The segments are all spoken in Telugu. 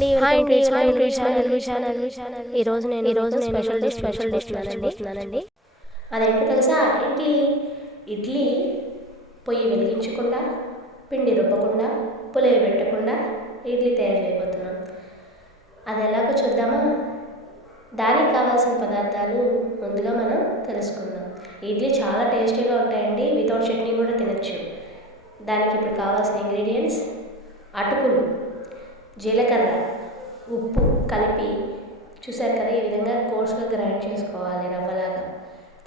Welcome to Ismail channel. ఈరోజు నేను స్పెషల్ డిష్ చూపిస్తున్నానండి. అదేంటో తెలుసా? ఇడ్లీ పొయ్యి వెలిగించకుండా, పిండి రుబ్బకుండా, పులియ పెట్టకుండా ఇడ్లీ తయారు చేయబోతున్నాం. అది ఎలాగో చూద్దామా? దానికి కావాల్సిన పదార్థాలు ముందుగా మనం తెలుసుకుందాం. ఇడ్లీ చాలా టేస్టీగా ఉంటాయండి. వితౌట్ చట్నీ కూడా తినచ్చు. దానికి ఇప్పుడు కావాల్సిన ఇంగ్రీడియంట్స్: అటుకులు, జీలకర్ర, ఉప్పు కలిపి చూసారు కదా, ఈ విధంగా కోర్స్గా గ్రైండ్ చేసుకోవాలి రవ్వలాగా.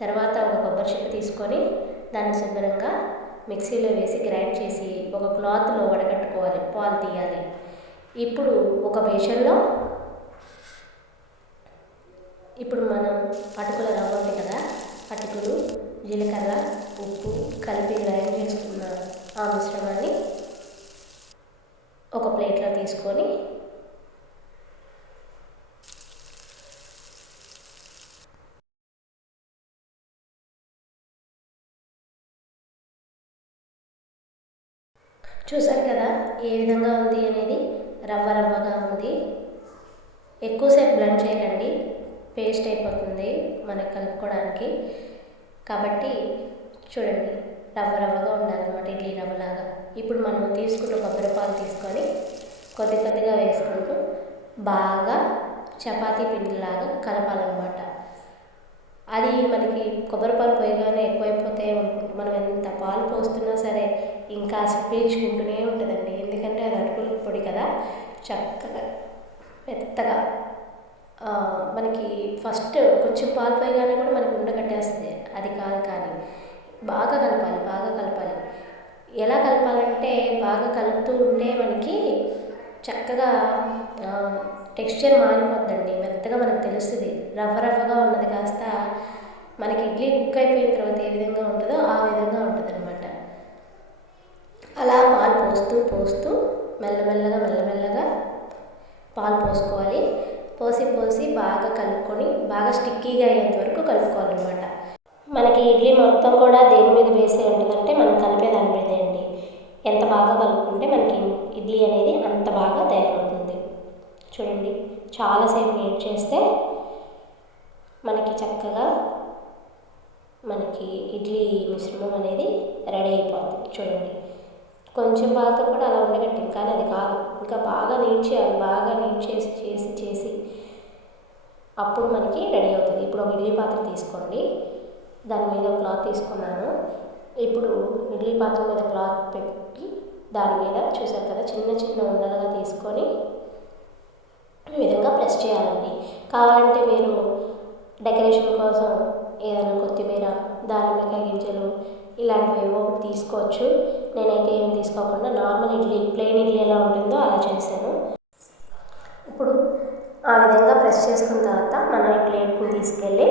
తర్వాత ఒక కొబ్బరి చిప్ప తీసుకొని దాన్ని శుభ్రంగా మిక్సీలో వేసి గ్రైండ్ చేసి ఒక క్లాత్లో వడగట్టుకోవాలి, పాలు తీయాలి. ఇప్పుడు ఒక బేషన్లో మనం అటుకుల రవ్వ ఉంది కదా, అటుకులు, జీలకర్ర, ఉప్పు కలిపి గ్రైండ్ చేసుకున్న ఆ మిశ్రమాన్ని ఒక ప్లేట్లో తీసుకొని చూసారు కదా ఏ విధంగా ఉంది అనేది. రవ్వగా ఉంది. ఎక్కువసేపు బ్లెండ్ చేయకండి, పేస్ట్ అయిపోతుంది మనకు కలుపుకోవడానికి. కాబట్టి చూడండి, రవ్వగా ఉండాలన్నమాట, ఇడ్లీ రవ్వలాగా. ఇప్పుడు మనం తీసుకుంటూ కొబ్బరి పాలు తీసుకొని కొద్దిగా వేసుకుంటూ బాగా చపాతీ పిండిలాగా కలపాలన్నమాట. అది మనకి కొబ్బరి పాలు పోయగానే ఎక్కువైపోతే మనం ఎంత పాలు పోస్తున్నా సరే ఇంకా పీల్చుకుంటూనే ఉంటుందండి. ఎందుకంటే అది అటుకుల పొడి కదా, చక్కగా మెత్తగా మనకి ఫస్ట్ కొంచెం పాలు పోయగానే కూడా మనకి ఉండకట్టేస్తుంది. అది కాదు, కానీ బాగా కలపాలి. ఎలా కలపాలంటే బాగా కలుపుతూ ఉంటే మనకి చక్కగా టెక్స్చర్ మారిపోద్దండి, మెత్తగా మనకు తెలుస్తుంది. రవ్వగా ఉన్నది కాస్త మనకి ఇడ్లీ కుక్ అయిపోయిన తర్వాత ఏ విధంగా ఉంటుందో ఆ విధంగా ఉంటుంది అనమాట. అలా పాలు పోస్తూ మెల్లమెల్లగా పాలు పోసుకోవాలి. పోసి బాగా కలుపుకొని బాగా స్టిక్కీగా అయ్యేంత వరకు కలుపుకోవాలన్నమాట. మనకి ఇడ్లీ మొత్తం కూడా దేని మీద వేసి ఉంటుందంటే మనం కలిపే దాని మీదే అండి. ఎంత బాగా కలుపుకుంటే మనకి ఇడ్లీ అనేది అంత బాగా తయారవుతుంది. చూడండి, చాలాసేపు నీట్ చేస్తే మనకి చక్కగా మనకి ఇడ్లీ మిశ్రమం అనేది రెడీ అయిపోతుంది. చూడండి, కొంచెం పాలతో కూడా అలా ఉండగట్టింది, కానీ అది కాదు, ఇంకా బాగా నీట్ చేయాలి. బాగా నీట్ చేసి అప్పుడు మనకి రెడీ అవుతుంది. ఇప్పుడు ఒక ఇడ్లీ పాత్ర తీసుకోండి, దాని మీద ఒక క్లాత్ తీసుకున్నాను. ఇప్పుడు ఇడ్లీ పాత్ర మీద క్లాత్ పెట్టి దాని మీద చూసారు కదా, చిన్న ఉండలుగా తీసుకొని ఈ విధంగా ప్రెస్ చేయాలండి. కావాలంటే మీరు డెకరేషన్ కోసం ఏదైనా కొత్తిమీర, దానిమ్మకాయ గింజలు ఇలాంటివి ఏవో తీసుకోవచ్చు. నేనైతే ఏం తీసుకోకుండా నార్మల్ ప్లెయిన్ ఇడ్లీ ఎలా ఉంటుందో అలా చేశాను. ఇప్పుడు ఆ విధంగా ప్రెస్ చేసుకున్న తర్వాత మనం ఈ ప్లేట్ని తీసుకెళ్ళి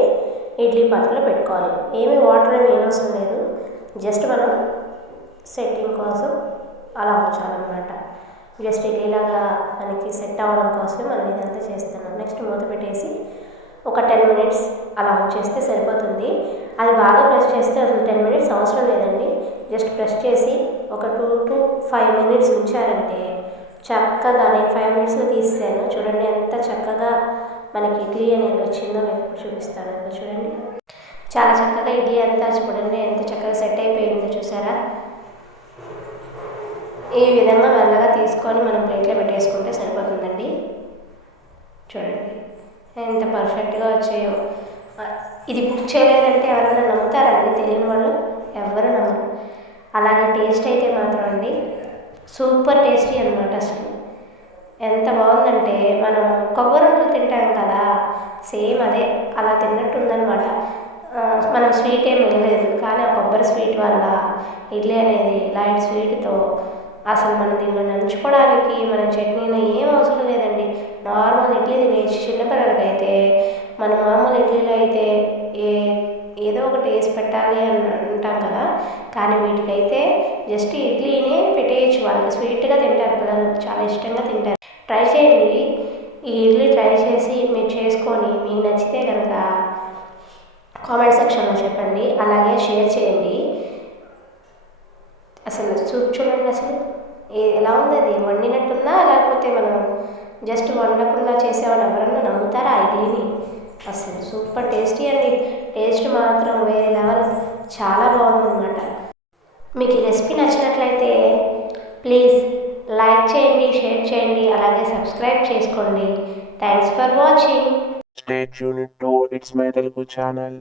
ఇడ్లీ పాత్రలో పెట్టుకోవాలి. వాటర్ ఏమి అవసరం లేదు, జస్ట్ మనం సెట్టింగ్ కోసం అలా ఉంచాలన్నమాట. జస్ట్ ఇడ్లీలాగా మనకి సెట్ అవ్వడం కోసం మనం ఇదంతా చేస్తున్నాం. నెక్స్ట్ మూత పెట్టేసి ఒక 10 మినిట్స్ అలా ఉంచేస్తే సరిపోతుంది. అది బాగా ప్రెస్ చేస్తే అసలు 10 మినిట్స్ అవసరం లేదండి. జస్ట్ ప్రెస్ చేసి ఒక 2 to 5 మినిట్స్ ఉంచారంటే చక్కగా, నేను 5 మినిట్స్లో తీసాను. చూడండి ఎంత చక్కగా మనకి ఇడ్లీ అనేది వచ్చిందో మీకు చూపిస్తాను. అందులో చూడండి, చాలా చక్కగా ఇడ్లీ అంతా చూడండి ఎంత చక్కగా సెట్ అయిపోయిందో చూసారా. ఈ విధంగా మెల్లగా తీసుకొని మనం ప్లేట్లో పెట్టేసుకుంటే సరిపోతుందండి. చూడండి ఎంత పర్ఫెక్ట్గా వచ్చాయో. ఇది కుక్ చేయలేదంటే ఎవరైనా నమ్ముతారండి? తెలియని వాళ్ళు ఎవరు నమ్మరు. అలాగే టేస్ట్ అయితే మాత్రం అండి సూపర్ టేస్టీ అనమాట. అసలు ఎంత బాగుందంటే మనం కొబ్బరి ఉండలు తింటాం కదా, సేమ్ అదే అలా తిన్నట్టు ఉందన్నమాట. మనం స్వీట్ ఏమి వేయలేదు, కానీ ఆ కొబ్బరి స్వీట్ వల్ల ఇడ్లీ అనేది లైట్ స్వీట్తో అసలు మనం దీనిలో నంచుకోవడానికి మనం చట్నీలో ఏం అవసరం లేదండి. నార్మల్ ఇడ్లీ తినేసి చిన్నపిల్లలకి అయితే మనం మామూలు ఇడ్లీలో అయితే ఏదో ఒకటి వేసి పెట్టాలి అని అంటాం కదా, కానీ వీటికైతే జస్ట్ ఇడ్లీనే పెట్టేయచ్చు. వాళ్ళు స్వీట్గా తింటారు, పిల్లలు చాలా ఇష్టంగా తింటారు. ట్రై చేయండి, ఈ ఇడ్లీ ట్రై చేసి మీరు చేసుకొని మీకు నచ్చితే కనుక కామెంట్ సెక్షన్లో చెప్పండి, అలాగే షేర్ చేయండి. అసలు చూడండి, అసలు ఎలా ఉంది, అది వండినట్టుందా లేకపోతే మనం జస్ట్ వండకుండా చేసేవాళ్ళు ఎవరన్నా నమ్ముతారా ఇడ్లీని? అసలు సూపర్ టేస్టీ అండి. టేస్ట్ మాత్రం వేరే లెవెల్, చాలా బాగుందన్నమాట. మీకు ఈ రెసిపీ నచ్చినట్లయితే ప్లీజ్ లైక్ చేయండి, షేర్ చేయండి, అలాగే సబ్స్క్రైబ్ చేసుకోండి. Thanks for watching. Stay tuned to It's My Telugu channel.